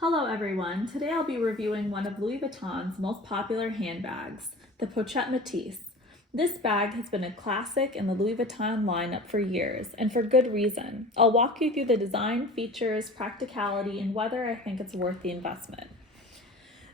Hello everyone, today I'll be reviewing one of Louis Vuitton's most popular handbags, the Pochette Métis. This bag has been a classic in the Louis Vuitton lineup for years, and for good reason. I'll walk you through the design, features, practicality, and whether I think it's worth the investment.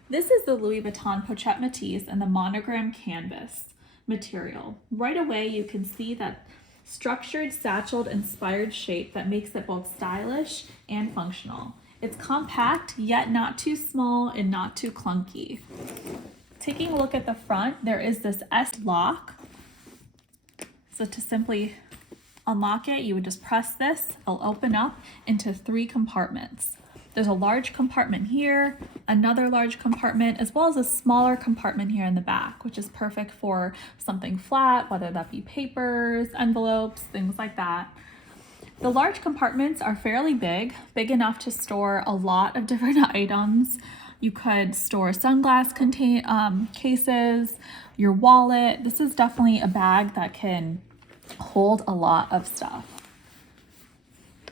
This is the Louis Vuitton Pochette Métis and the Monogram canvas material. Right away you can see that structured, satchel inspired shape that makes it both stylish and functional. It's compact, yet not too small and not too clunky. Taking a look at the front, there is this S lock. So to simply unlock it, you would just press this. It'll open up into 3 compartments. There's a large compartment here, another large compartment, as well as a smaller compartment here in the back, which is perfect for something flat, whether that be papers, envelopes, things like that. The large compartments are fairly big enough to store a lot of different items. You could store sunglass cases, your wallet. This is definitely a bag that can hold a lot of stuff.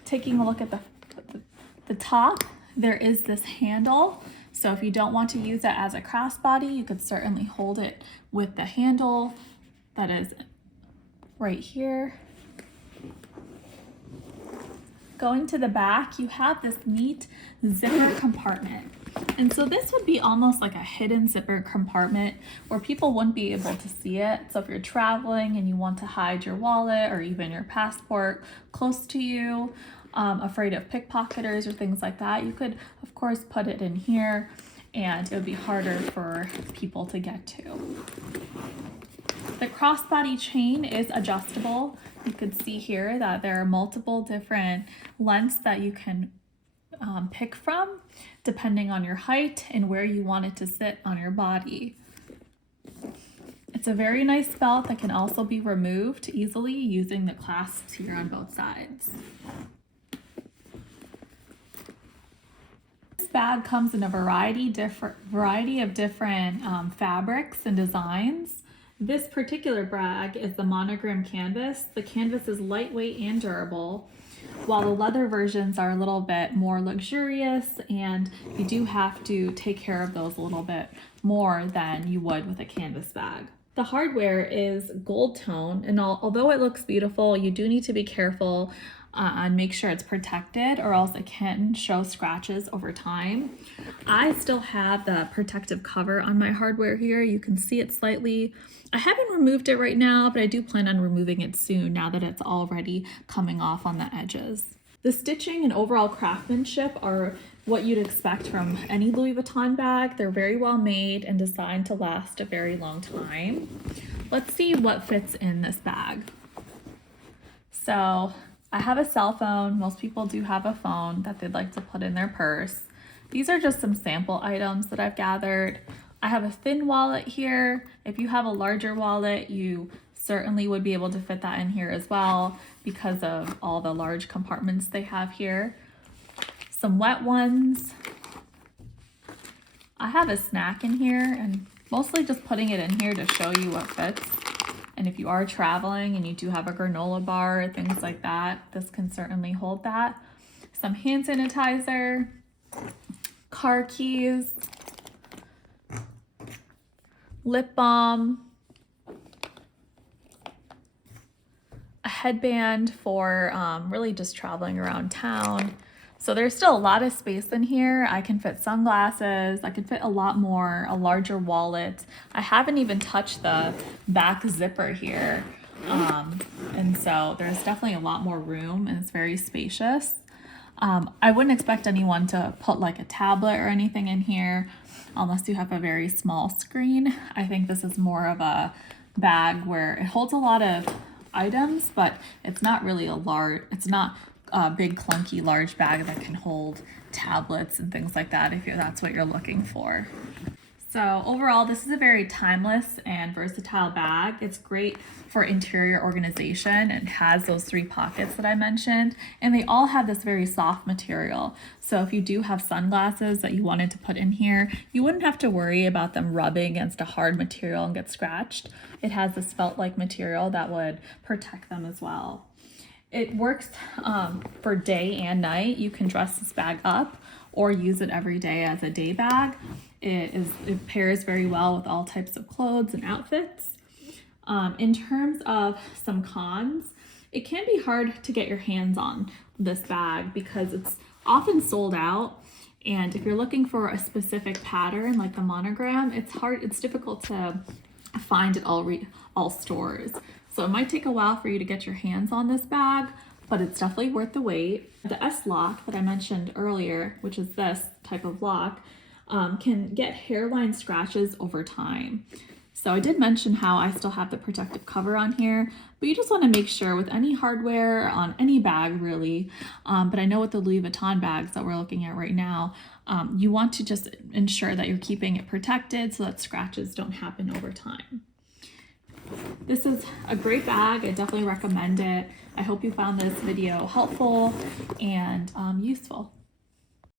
Taking a look at the top, there is this handle. So if you don't want to use it as a crossbody, you could certainly hold it with the handle that is right here. Going to the back, you have this neat zipper compartment. And so this would be almost like a hidden zipper compartment where people wouldn't be able to see it. So if you're traveling and you want to hide your wallet or even your passport close to you, afraid of pickpocketers or things like that, you could of course put it in here and it would be harder for people to get to. The crossbody chain is adjustable. You can see here that there are multiple different lengths that you can pick from depending on your height and where you want it to sit on your body. It's a very nice belt that can also be removed easily using the clasps here on both sides. This bag comes in a variety of different fabrics and designs. This particular bag is the Monogram canvas. The canvas is lightweight and durable, while the leather versions are a little bit more luxurious, and you do have to take care of those a little bit more than you would with a canvas bag. The hardware is gold tone, and although it looks beautiful, you do need to be careful and make sure it's protected, or else it can show scratches over time. I still have the protective cover on my hardware here. You can see it slightly. I haven't removed it right now, but I do plan on removing it soon now that it's already coming off on the edges. The stitching and overall craftsmanship are what you'd expect from any Louis Vuitton bag. They're very well made and designed to last a very long time. Let's see what fits in this bag. So I have a cell phone. Most people do have a phone that they'd like to put in their purse. These are just some sample items that I've gathered. I have a thin wallet here. If you have a larger wallet, you certainly would be able to fit that in here as well because of all the large compartments they have here. Some wet ones. I have a snack in here, and mostly just putting it in here to show you what fits. And if you are traveling and you do have a granola bar or things like that, this can certainly hold that. Some hand sanitizer, car keys, lip balm, a headband for really just traveling around town. So there's still a lot of space in here. I can fit sunglasses, I can fit a lot more, a larger wallet. I haven't even touched the back zipper here. And so there's definitely a lot more room and it's very spacious. I wouldn't expect anyone to put like a tablet or anything in here unless you have a very small screen. I think this is more of a bag where it holds a lot of items, but it's not really it's not a big clunky large bag that can hold tablets and things like that if that's what you're looking for. So overall, this is a very timeless and versatile bag. It's great for interior organization. It has those 3 pockets that I mentioned, and they all have this very soft material. So if you do have sunglasses that you wanted to put in here, you wouldn't have to worry about them rubbing against a hard material and get scratched. It has this felt-like material that would protect them as well. It works for day and night. You can dress this bag up or use it every day as a day bag. It pairs very well with all types of clothes and outfits. In terms of some cons, it can be hard to get your hands on this bag because it's often sold out. And if you're looking for a specific pattern like the monogram, it's difficult to find at all stores. So it might take a while for you to get your hands on this bag, but it's definitely worth the wait. The S lock that I mentioned earlier, which is this type of lock, can get hairline scratches over time. So I did mention how I still have the protective cover on here, but you just want to make sure with any hardware on any bag really, but I know with the Louis Vuitton bags that we're looking at right now, you want to just ensure that you're keeping it protected so that scratches don't happen over time. This is a great bag. I definitely recommend it. I hope you found this video helpful and useful.